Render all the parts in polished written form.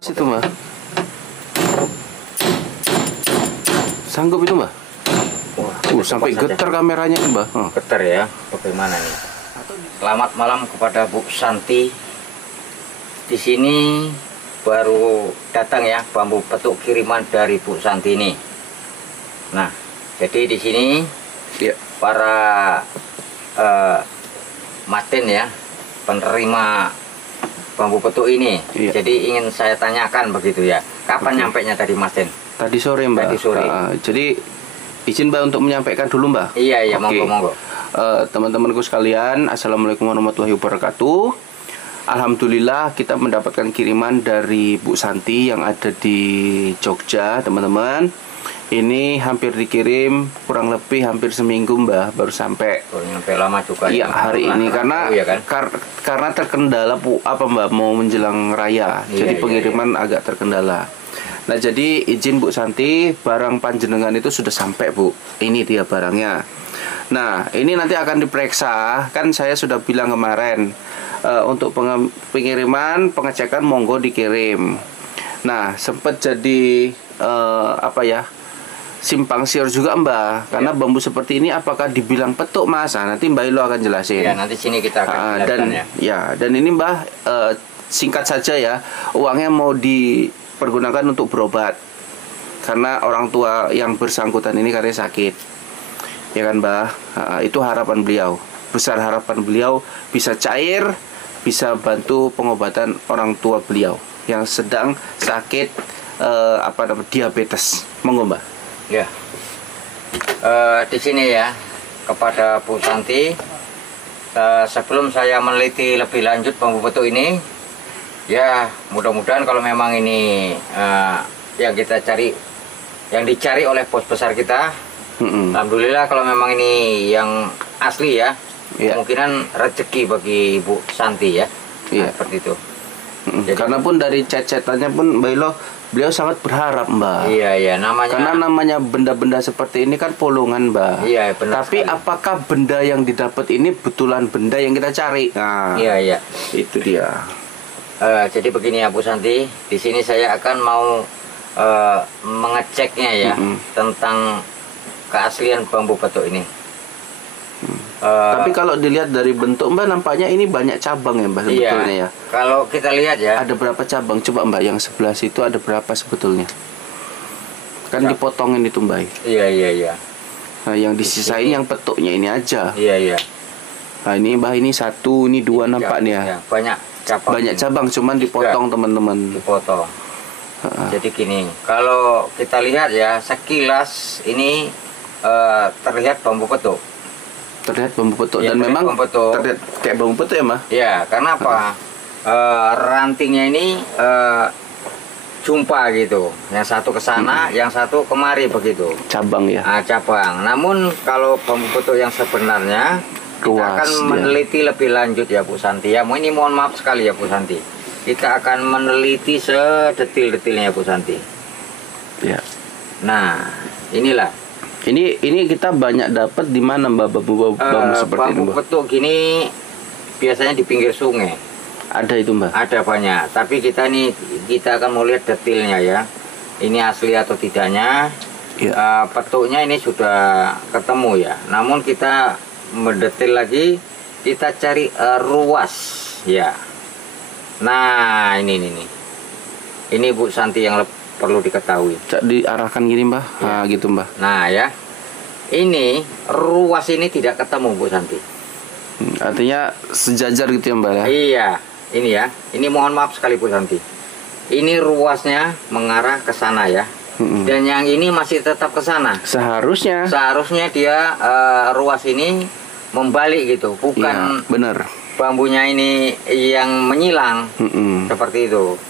Situ Mbak. Sanggup itu Mbak? Sampai getar kameranya Mbak. Getar ya, bagaimana nih? Selamat malam kepada Bu Santi. Di sini baru datang ya bambu petuk kiriman dari Bu Santi ini. Nah, jadi di sini ya, para Maten ya, penerima bambu petuk ini. Iya. Jadi ingin saya tanyakan begitu ya. Kapan nyampainya tadi Mas Den? Tadi sore Mbak. Tadi sore. Jadi izin Mbak untuk menyampaikan dulu Mbak. Iya, Oke. monggo. Teman-temanku sekalian, Assalamualaikum warahmatullahi wabarakatuh. Alhamdulillah kita mendapatkan kiriman dari Bu Santi yang ada di Jogja, teman-teman. Ini hampir dikirim kurang lebih hampir seminggu Mbak, baru sampai. Sampai lama juga. Iya, hari ini karena ya kan? karena terkendala Mbak mau menjelang raya. Jadi pengiriman agak terkendala. Nah, jadi izin Bu Santi, barang panjenengan itu sudah sampai Bu. Ini dia barangnya. Nah, ini nanti akan diperiksa. Kan saya sudah bilang kemarin untuk pengiriman, pengecekan monggo dikirim. Nah, sempat jadi simpang siur juga Mbak, karena bambu seperti ini apakah dibilang petuk Mas? Nah, nanti Mbak Ilo akan jelasin. Ya, nanti sini kita akan jelaskan dan ini Mbak, singkat saja ya, uangnya mau dipergunakan untuk berobat karena orang tua yang bersangkutan ini katanya sakit, ya kan Mbak? Itu harapan beliau, besar harapan beliau bisa cair, bisa bantu pengobatan orang tua beliau yang sedang sakit diabetes. Monggo Mbak. Ya, di sini ya kepada Bu Santi, sebelum saya meneliti lebih lanjut bambu petuk ini, ya mudah-mudahan kalau memang ini yang kita cari, yang dicari oleh bos besar kita, alhamdulillah kalau memang ini yang asli ya, kemungkinan rezeki bagi Bu Santi ya, seperti itu. Jadi, karena pun dari cecetannya pun Mbak Ilo, beliau sangat berharap Mbak. Iya, namanya. Karena namanya benda-benda seperti ini kan polongan Mbak. Iya, benar. Tapi sekali, apakah benda yang didapat ini betulan benda yang kita cari? Nah, iya. Itu dia. Jadi begini ya Bu Santi, di sini saya akan mau mengeceknya ya tentang keaslian bambu petuk ini. Tapi kalau dilihat dari bentuk Mbak, nampaknya ini banyak cabang ya Mbak sebetulnya ya. Kalau kita lihat ya, ada berapa cabang? Coba Mbak, yang sebelah situ ada berapa sebetulnya? Kan dipotongin itu Mbak. Iya. Nah, yang disisain yang petuknya ini aja. Iya. Nah, ini Mbak, ini satu, ini dua nampaknya. Ya, banyak cabang. Banyak cabang, cuman dipotong teman-teman. Dipotong. Jadi gini, kalau kita lihat ya sekilas ini terlihat bambu petuk. Terlihat bambu petuk dan memang terlihat kayak bambu petuk ya Mbak? Ya, karena apa? Rantingnya ini jumpa gitu. Yang satu ke sana, yang satu kemari begitu. Cabang ya? Cabang. Namun kalau bambu petuk yang sebenarnya kita akan meneliti lebih lanjut ya Bu Santi ya. Ini mohon maaf sekali ya Bu Santi. Kita akan meneliti sedetil-detilnya Bu Santi. Ya. Nah, inilah. Ini kita banyak dapat di mana Mbak bambu seperti ini Mbak? Bambu petuk gini biasanya di pinggir sungai. Ada itu Mbak? Ada banyak. Tapi kita akan mau lihat detailnya ya. Ini asli atau tidaknya. Ya. Petuknya ini sudah ketemu ya. Namun kita mendetil lagi. Kita cari ruas ya. Nah ini Bu Santi yang perlu diketahui. Diarahkan gini Mbak, nah, gitu Mbak. Nah ya, ini ruas ini tidak ketemu Bu Santi. Artinya sejajar gitu ya Mbak ya? Iya, ini ya. Ini mohon maaf sekali Bu Santi. Ini ruasnya mengarah ke sana ya. Dan yang ini masih tetap ke sana. Seharusnya dia ruas ini membalik gitu, bukan. Ya, benar. Bambunya ini yang menyilang, seperti itu.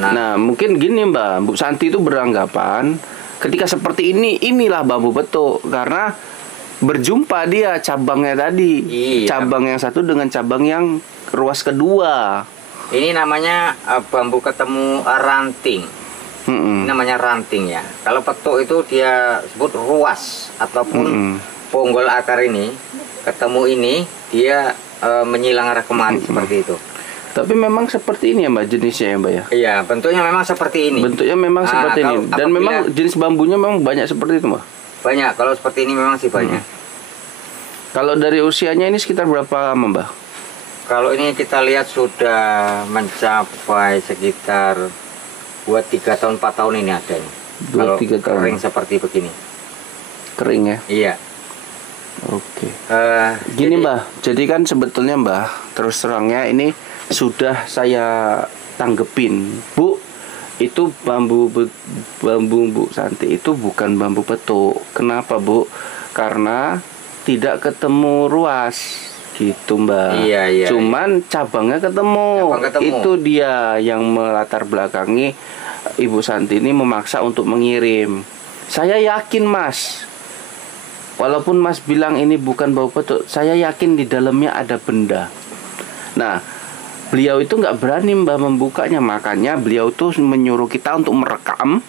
Nah, mungkin gini Mbak, Bu Santi itu beranggapan ketika seperti inilah bambu petuk karena berjumpa dia cabangnya tadi. Cabang yang satu dengan cabang yang ruas kedua. Ini namanya bambu ketemu ranting. Ini namanya ranting ya. Kalau petuk itu dia sebut ruas ataupun ponggol akar ini ketemu ini dia menyilang arah kemari seperti itu. Tapi memang seperti ini ya Mbak jenisnya ya Mbak ya? Iya, bentuknya memang seperti ini. Bentuknya memang seperti ini. Dan memang jenis bambunya memang banyak seperti itu Mbak? Banyak, kalau seperti ini memang sih banyak. Kalau dari usianya ini sekitar berapa lama Mbak? Kalau ini kita lihat sudah mencapai sekitar buat 3 tahun 4 tahun ini ada nih. Kalau 2-3 tahun. kering seperti begini. Kering ya? Iya. Oke. Gini Mbah, jadi kan sebetulnya Mbah, terus terangnya ini sudah saya tanggepin, Bu. Itu bambu Bu Santi itu bukan bambu petuk. Kenapa Bu? Karena tidak ketemu ruas, gitu Mbak. Iya. Cuman cabangnya ketemu. Itu dia yang melatar belakangi Ibu Santi ini memaksa untuk mengirim. Saya yakin Mas, walaupun Mas bilang ini bukan bau petuk, saya yakin di dalamnya ada benda. Nah, beliau itu nggak berani Mbak membukanya, makanya beliau tuh menyuruh kita untuk merekam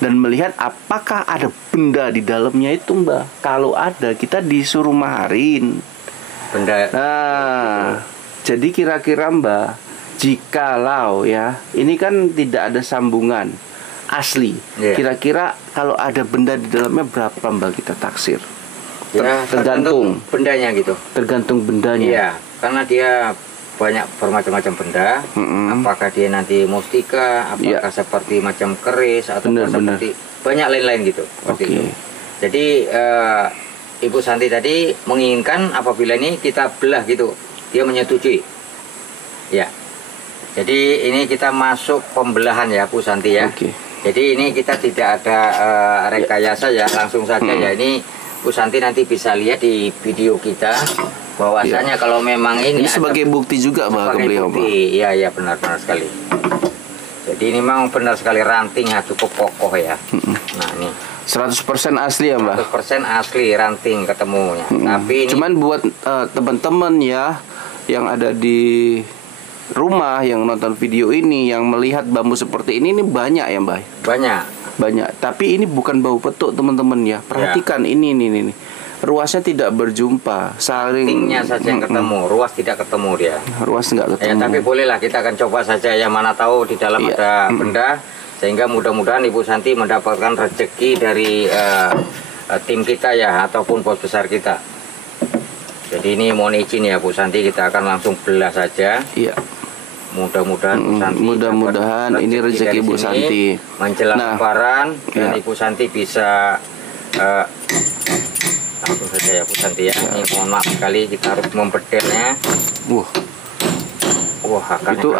dan melihat apakah ada benda di dalamnya itu Mbak. Kalau ada, kita disuruh maharin benda. Nah, jadi kira-kira Mbak, jikalau ya, ini kan tidak ada sambungan asli. Kira-kira kalau ada benda di dalamnya berapa Mbak kita taksir? Ya, tergantung bendanya gitu. Tergantung bendanya. Iya, karena dia banyak bermacam-macam benda. Apakah dia nanti mustika, apakah seperti macam keris atau seperti banyak lain-lain gitu. Oke. Jadi Ibu Santi tadi menginginkan apabila ini kita belah gitu, dia menyetujui. Ya. Jadi ini kita masuk pembelahan ya Bu Santi ya. Oke. Jadi ini kita tidak ada rekayasa ya, langsung saja ya. Ini Bu Santi nanti bisa lihat di video kita bahwasanya kalau memang ini sebagai bukti juga Mbak ke beliau Mbak. Iya benar sekali. Jadi ini memang benar sekali ranting ya, cukup kokoh ya. Nah ini 100% asli ya Mbak. 100% asli ranting ketemunya. Tapi ini cuman buat teman-teman ya yang ada di rumah yang nonton video ini, yang melihat bambu seperti ini banyak ya Mbak. Banyak. Tapi ini bukan bau petuk teman-teman ya. Perhatikan ini. Ruasnya tidak berjumpa, rantingnya saja yang ketemu, ruas tidak ketemu dia. Ruas nggak ketemu. Ya, tapi bolehlah kita akan coba saja ya, mana tahu di dalam ada benda, sehingga mudah-mudahan Ibu Santi mendapatkan rezeki dari tim kita ya, ataupun bos besar kita. Jadi ini mohon izin ya Bu Santi, kita akan langsung belah saja. Iya. Mudah-mudahan Bu Santi, mudah-mudahan ini rezeki Bu Santi menjelang lebaran dan Ibu Santi bisa langsung saja ya Bu Santi ya. Ini mohon maaf sekali kita harus membedelnya. Wah,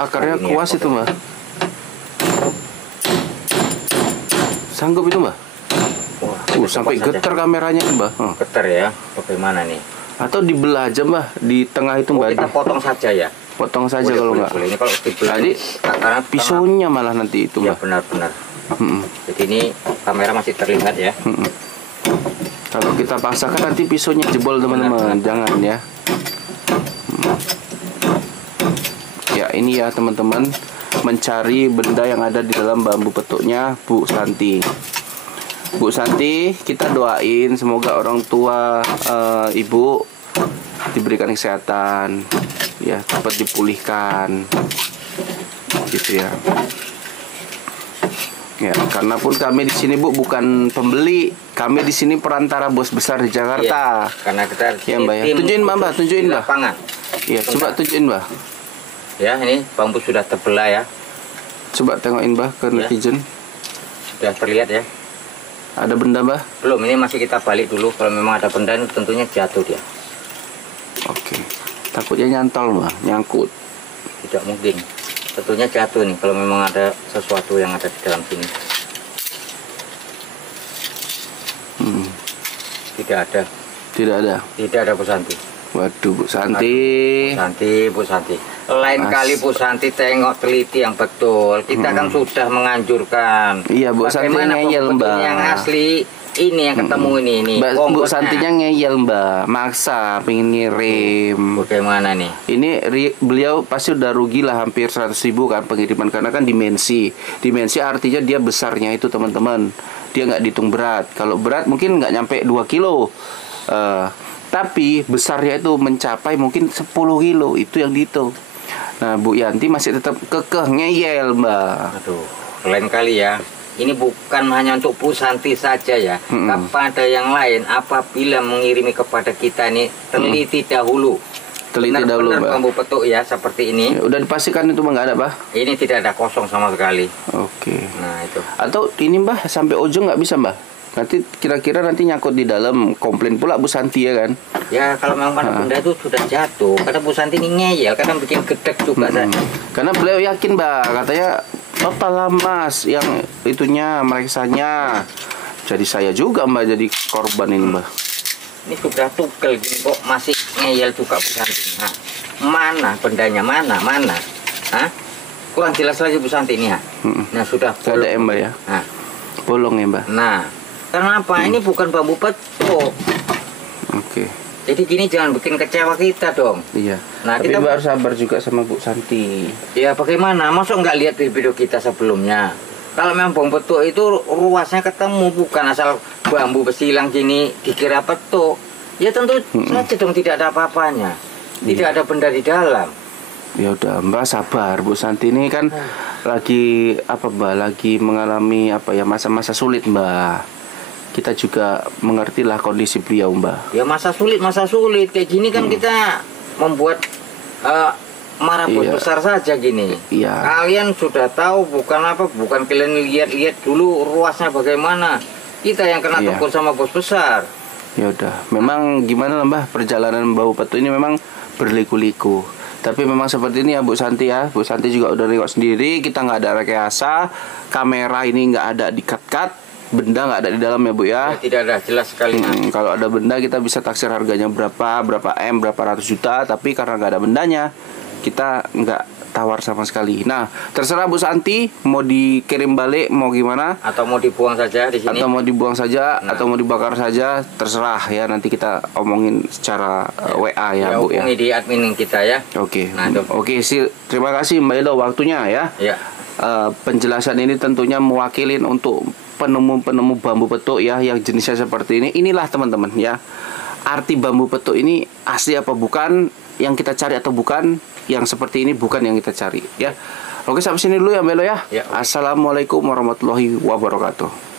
akarnya kuas itu Mbak. Sanggup itu Mbak? Wah, sampai getar kameranya Mbak. Getar ya. Bagaimana nih? Atau dibelah aja Mbak di tengah itu Mbak. Kita potong saja ya. Potong saja kalau nggak. Ini kalau dibelah tadi pisaunya malah nanti itu Mbak. Ya benar. Jadi ini kamera masih terlihat ya. Kalau kita paksakan nanti pisaunya jebol teman-teman, jangan ya. Ya ini ya teman-teman, mencari benda yang ada di dalam bambu petuknya Bu Santi. Bu Santi, kita doain semoga orang tua Ibu diberikan kesehatan, ya cepat dipulihkan, gitu ya. Ya, karena pun kami di sini Bu bukan pembeli, kami di sini perantara bos besar di Jakarta. Iya, karena kita ya Mbak ya. Tunjukin Mbak, tunjukin Mbak. Iya, coba tunjukin Mbak. Ya, ini bambu sudah terbelah ya. Coba tengokin Mbak ke netizen. Sudah terlihat ya. Ada benda Mbak? Belum, ini masih kita balik dulu. Kalau memang ada benda itu tentunya jatuh dia. Oke. Takutnya nyantol Mbak, nyangkut. Tidak mungkin. Tentunya jatuh nih kalau memang ada sesuatu yang ada di dalam sini. Tidak ada Bu Santi. Waduh Bu Santi. Bu Santi. Lain kali Bu Santi tengok teliti yang betul. Kita kan sudah menganjurkan. Iya Bu Santi ngeyel Mbak. Yang asli ini yang ketemu ini. Bu Santinya ngeyel Mbak, maksa pengen ngirim. Bagaimana nih? Ini beliau pasti udah rugi lah hampir 100.000 kan pengiriman, karena kan dimensi artinya dia besarnya itu teman-teman, dia nggak dihitung berat. Kalau berat mungkin nggak nyampe 2 kilo, tapi besarnya itu mencapai mungkin 10 kilo, itu yang dihitung. Nah, Bu Yanti masih tetap kekeh ngeyel, Mbak. Aduh, lain kali ya. Ini bukan hanya untuk Bu Santi saja ya. Kepada yang lain, apabila mengirimi kepada kita ini, teliti dahulu. Teliti dahulu, Mbak. Bambu petuk ya, seperti ini. Ya, udah dipastikan itu Mbak, nggak ada, Mbak? Ini tidak ada kosong sama sekali. Oke. Nah, itu. Atau ini, Mbak, sampai ujung nggak bisa, Mbak? Nanti kira-kira nanti nyangkut di dalam, komplain pula Bu Santi ya kan? Ya kalau memang benda itu sudah jatuh, karena Bu Santi ini ngeyel, kadang bikin gedek juga saya. Karena beliau yakin, Mbak, katanya Bapak Lamas yang itunya meriksanya. Jadi saya juga, Mbak, jadi korban ini, Mbak. Ini sudah tugel gini kok masih ngeyel juga Bu Santi. Nah, mana bendanya, mana? Hah? Kurang jelas lagi Bu Santi ini ya. Nah sudah bolong. Ada Mbak ya. Nah, bolong ya, Mbak. Nah, kenapa? Ini bukan bambu petuk. Oke. Jadi gini jangan bikin kecewa kita dong. Iya. Nah, tapi kita Mbak harus sabar juga sama Bu Santi. Ya bagaimana? Masa nggak lihat di video kita sebelumnya? Kalau memang bambu petuk itu ruasnya ketemu, bukan asal bambu besilang gini dikira petuk. Ya tentu saja dong tidak ada apa-apanya. Tidak ada benda di dalam. Ya udah, Mbak sabar. Bu Santi ini kan lagi apa, Mbak? Lagi mengalami apa ya, masa-masa sulit, Mbak. Kita juga mengertilah kondisi beliau, Mbak. Ya masa sulit kayak gini kan kita membuat marah bos besar saja gini. Iya. Kalian sudah tahu bukan kalian lihat dulu ruasnya bagaimana. Kita yang kena tegur sama bos besar. Ya udah, memang gimana lah, Mbak, perjalanan bau petuk ini memang berliku-liku. Tapi memang seperti ini ya Bu Santi ya. Bu Santi juga udah lihat sendiri, kita nggak ada rekayasa, kamera ini nggak ada di-cut, benda nggak ada di dalam ya Bu ya. Ya tidak ada, jelas sekali. Kalau ada benda kita bisa taksir harganya berapa M, berapa ratus juta. Tapi karena nggak ada bendanya, kita nggak tawar sama sekali. Nah, terserah Bu Santi mau dikirim balik, mau gimana? Atau mau dibuang saja di sini? Atau mau dibuang saja, atau mau dibakar saja, terserah ya. Nanti kita omongin secara WA ya, Bu ya. Hubungi di admin kita ya. Oke. Nah, oke sih. Terima kasih Mbak Elo waktunya ya. Ya. Penjelasan ini tentunya mewakilin untuk penemu bambu petuk ya, yang jenisnya seperti ini. Inilah teman-teman ya, arti bambu petuk ini asli apa bukan, yang kita cari atau bukan, yang seperti ini bukan yang kita cari ya. Oke, sampai sini dulu ya Mbak Elo ya. Ya. Assalamualaikum warahmatullahi wabarakatuh.